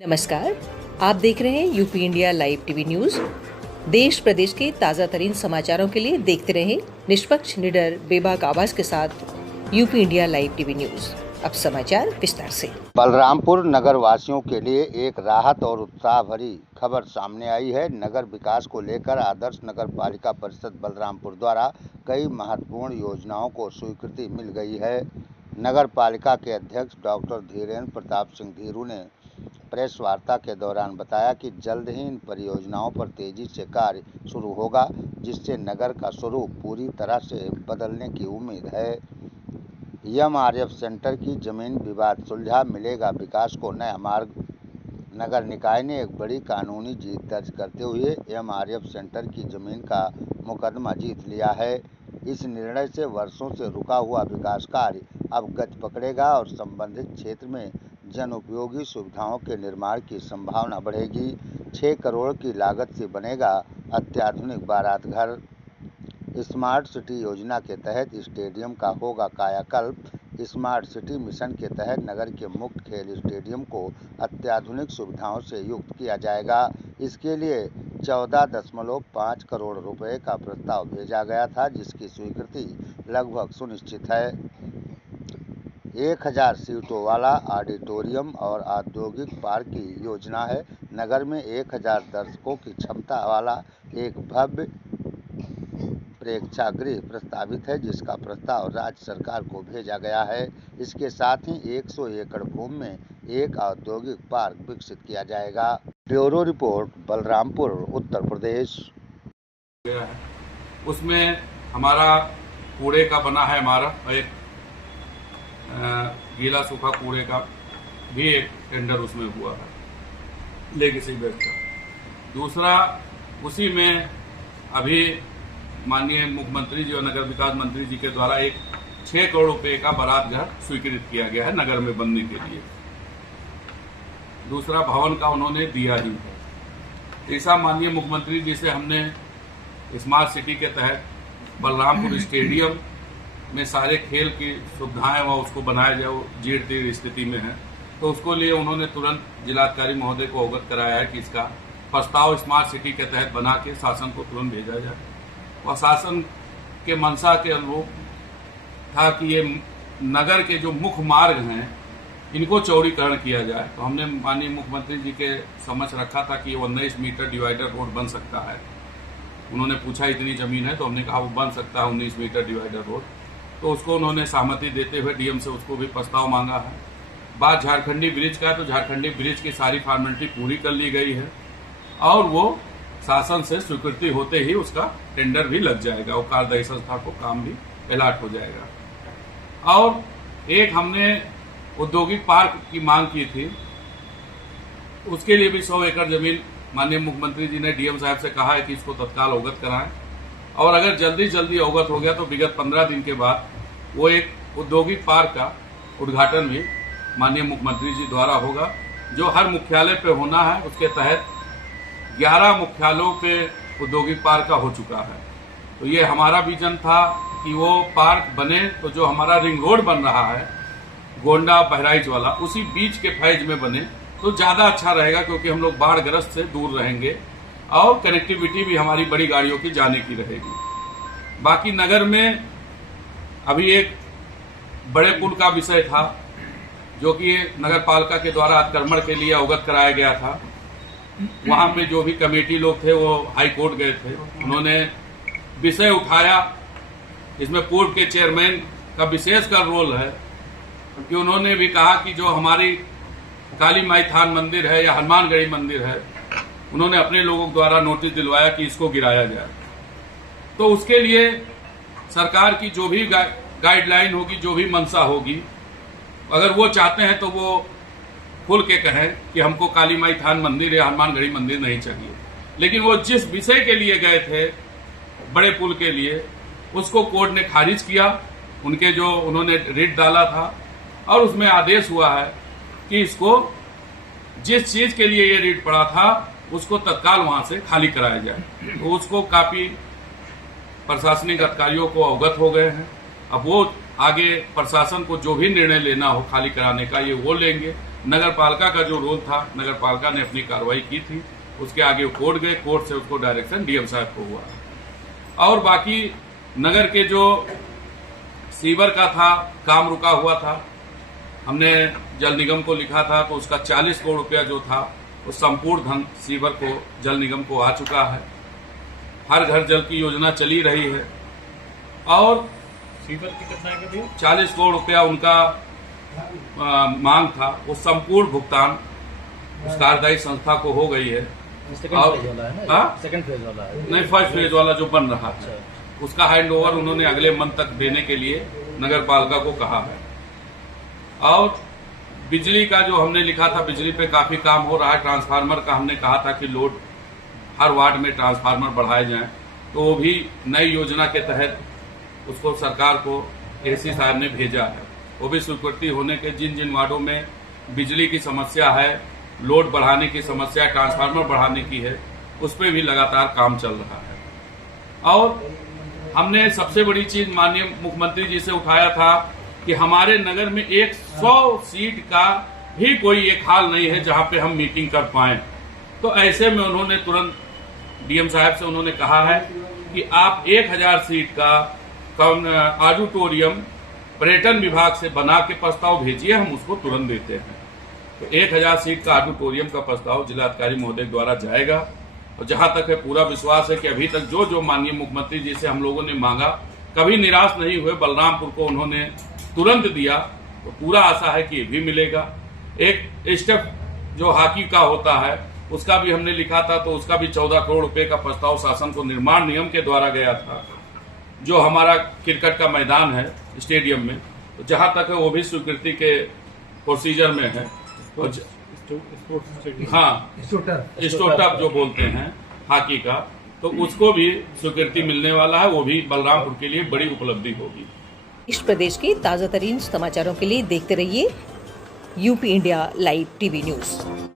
नमस्कार, आप देख रहे हैं UP India live TV news. देश प्रदेश के ताज़ा तरीन समाचारों के लिए देखते रहें निष्पक्ष, निडर, बेबाक आवाज के साथ UP India live TV news. अब समाचार विस्तार से। बलरामपुर नगर वासियों के लिए एक राहत और उत्साह भरी खबर सामने आई है। नगर विकास को लेकर आदर्श नगर पालिका परिषद बलरामपुर द्वारा कई महत्वपूर्ण योजनाओं को स्वीकृति मिल गई है। नगर पालिका के अध्यक्ष डॉक्टर धीरेन्द्र प्रताप सिंह धीरू ने प्रेस वार्ता के दौरान बताया कि जल्द ही इन परियोजनाओं पर तेजी से कार्य शुरू होगा, जिससे नगर का स्वरूप पूरी तरह से बदलने की उम्मीद है। एमआरएफ सेंटर की जमीन विवाद सुलझा, मिलेगा विकास को नया मार्ग। नगर निकाय ने एक बड़ी कानूनी जीत दर्ज करते हुए एमआरएफ सेंटर की जमीन का मुकदमा जीत लिया है। इस निर्णय से वर्षों से रुका हुआ विकास कार्य अब गति पकड़ेगा और संबंधित क्षेत्र में जन उपयोगी सुविधाओं के निर्माण की संभावना बढ़ेगी। 6 करोड़ की लागत से बनेगा अत्याधुनिक बारात घर। स्मार्ट सिटी योजना के तहत स्टेडियम का होगा कायाकल्प। स्मार्ट सिटी मिशन के तहत नगर के मुख्य खेल स्टेडियम को अत्याधुनिक सुविधाओं से युक्त किया जाएगा। इसके लिए 14.5 करोड़ रुपए का प्रस्ताव भेजा गया था, जिसकी स्वीकृति लगभग सुनिश्चित है। 1000 सीटों वाला ऑडिटोरियम और औद्योगिक पार्क की योजना है। नगर में 1000 दर्शकों की क्षमता वाला एक भव्य प्रेक्षागृह प्रस्तावित है, जिसका प्रस्ताव राज्य सरकार को भेजा गया है। इसके साथ ही 100 एकड़ भूमि में एक औद्योगिक पार्क विकसित किया जाएगा। Bureau report, Balrampur, Uttar Pradesh. उसमें हमारा कूड़े का बना है, हमारा एक गीला सूखा कूड़े का भी एक टेंडर उसमें हुआ है, लेगेसी बेस का। दूसरा, उसी में अभी माननीय मुख्यमंत्री जी और नगर विकास मंत्री जी के द्वारा एक 6 करोड़ रुपए का बारात घर स्वीकृत किया गया है नगर में बनने के लिए। दूसरा भवन का उन्होंने दिया ही है। ऐसा माननीय मुख्यमंत्री जी से हमने स्मार्ट सिटी के तहत बलरामपुर स्टेडियम में सारे खेल की सुविधाएं वह उसको बनाया जाए, वो जीर्ण स्थिति में है, तो उसको लिए उन्होंने तुरंत जिलाधिकारी महोदय को अवगत कराया है कि इसका प्रस्ताव स्मार्ट सिटी के तहत बना के शासन को तुरंत भेजा जाए। और शासन के मंशा के अनुरूप था कि ये नगर के जो मुख्य मार्ग हैं इनको चौड़ीकरण किया जाए। तो हमने माननीय मुख्यमंत्री जी के समझ रखा था कि 19 मीटर डिवाइडर रोड बन सकता है। उन्होंने पूछा इतनी जमीन है, तो हमने कहा वो बन सकता है 19 मीटर डिवाइडर रोड। तो उसको उन्होंने सहमति देते हुए डीएम से उसको भी प्रस्ताव मांगा है। बात झारखंडी ब्रिज का है, तो झारखंडी ब्रिज की सारी फॉर्मेलिटी पूरी कर ली गई है और वो शासन से स्वीकृति होते ही उसका टेंडर भी लग जाएगा, वो कार्यदायी संस्था को काम भी अलॉट हो जाएगा। और एक हमने औद्योगिक पार्क की मांग की थी, उसके लिए भी 100 एकड़ जमीन माननीय मुख्यमंत्री जी ने डीएम साहब से कहा है कि इसको तत्काल अवगत कराएं, और अगर जल्दी अवगत हो गया तो विगत 15 दिन के बाद वो एक औद्योगिक पार्क का उद्घाटन भी माननीय मुख्यमंत्री जी द्वारा होगा, जो हर मुख्यालय पे होना है। उसके तहत 11 मुख्यालयों पे औद्योगिक पार्क का हो चुका है। तो ये हमारा विजन था कि वो पार्क बने, तो जो हमारा रिंग रोड बन रहा है गोंडा बहराइच वाला, उसी बीच के फैज में बने तो ज्यादा अच्छा रहेगा, क्योंकि हम लोग बाढ़ ग्रस्त से दूर रहेंगे और कनेक्टिविटी भी हमारी बड़ी गाड़ियों की जाने की रहेगी। बाकी नगर में अभी एक बड़े पुल का विषय था, जो कि नगर पालिका के द्वारा अतिक्रमण के लिए अवगत कराया गया था। वहां पे जो भी कमेटी लोग थे वो हाई कोर्ट गए थे, उन्होंने विषय उठाया। इसमें पूर्व के चेयरमैन का विशेषकर रोल है, क्योंकि उन्होंने भी कहा कि जो हमारी काली माई थान मंदिर है या हनुमानगढ़ी मंदिर है, उन्होंने अपने लोगों द्वारा नोटिस दिलवाया कि इसको गिराया जाए। तो उसके लिए सरकार की जो भी गाइडलाइन होगी, जो भी मंशा होगी, अगर वो चाहते हैं तो वो खुल के कहें कि हमको काली माई थान मंदिर या हनुमानगढ़ी मंदिर नहीं चाहिए। लेकिन वो जिस विषय के लिए गए थे, बड़े पुल के लिए, उसको कोर्ट ने खारिज किया। उनके जो उन्होंने रिट डाला था और उसमें आदेश हुआ है कि इसको जिस चीज के लिए ये रिट पड़ा था उसको तत्काल वहां से खाली कराया जाए। तो उसको काफी प्रशासनिक अधिकारियों को अवगत हो गए हैं। अब वो आगे प्रशासन को जो भी निर्णय लेना हो खाली कराने का, ये वो लेंगे। नगर पालिका का जो रोल था, नगर पालिका ने अपनी कार्रवाई की थी, उसके आगे कोर्ट गए, कोर्ट से उसको डायरेक्शन डीएम साहब को हुआ। और बाकी नगर के जो सीवर का था, काम रुका हुआ था, हमने जल निगम को लिखा था, तो उसका 40 करोड़ रुपया जो था वो संपूर्ण धन सीवर को, जल निगम को आ चुका है। हर घर जल की योजना चली रही है और सीवर की कितना है कभी 40 करोड़ रुपया उनका मांग था, वो संपूर्ण भुगतान उस कार्यदायी संस्था को हो गई है। सेकंड फेज वाला है ना? सेकंड फेज वाला है नहीं, फर्स्ट फेज वाला जो बन रहा है उसका हैंड ओवर उन्होंने अगले मंथ तक देने के लिए नगर पालिका को कहा है। और बिजली का जो हमने लिखा था, बिजली पे काफी काम हो रहा है। ट्रांसफार्मर का हमने कहा था कि लोड हर वार्ड में ट्रांसफार्मर बढ़ाए जाएं, तो वो भी नई योजना के तहत उसको सरकार को एसी साहब ने भेजा है। वो भी स्वीकृति होने के जिन जिन वार्डों में बिजली की समस्या है, लोड बढ़ाने की समस्या, ट्रांसफार्मर बढ़ाने की है, उस पर भी लगातार काम चल रहा है। और हमने सबसे बड़ी चीज माननीय मुख्यमंत्री जी से उठाया था कि हमारे नगर में 100 सीट का भी कोई एक हाल नहीं है जहां पे हम मीटिंग कर पाएं। तो ऐसे में उन्होंने तुरंत डीएम साहब से उन्होंने कहा है कि आप 1000 सीट का ऑडिटोरियम पर्यटन विभाग से बना के प्रस्ताव भेजिए, हम उसको तुरंत देते हैं। तो 1000 सीट का ऑडिटोरियम का प्रस्ताव जिलाधिकारी महोदय द्वारा जाएगा। और जहां तक है, पूरा विश्वास है कि अभी तक जो जो माननीय मुख्यमंत्री जी से हम लोगों ने मांगा, कभी निराश नहीं हुए। बलरामपुर को उन्होंने तुरंत दिया, तो पूरा आशा है कि ये भी मिलेगा। एक स्टेप जो हॉकी का होता है उसका भी हमने लिखा था, तो उसका भी 14 करोड़ रुपए का प्रस्ताव शासन को निर्माण नियम के द्वारा गया था। जो हमारा क्रिकेट का मैदान है स्टेडियम में, तो जहां तक है वो भी स्वीकृति के प्रोसीजर में है। हाँ, स्टोटअप जो बोलते हैं हॉकी का, तो उसको भी स्वीकृति मिलने वाला है। वो भी बलरामपुर के लिए बड़ी उपलब्धि होगी। देश प्रदेश के ताजा तरीन समाचारों के लिए देखते रहिए UP India live TV news.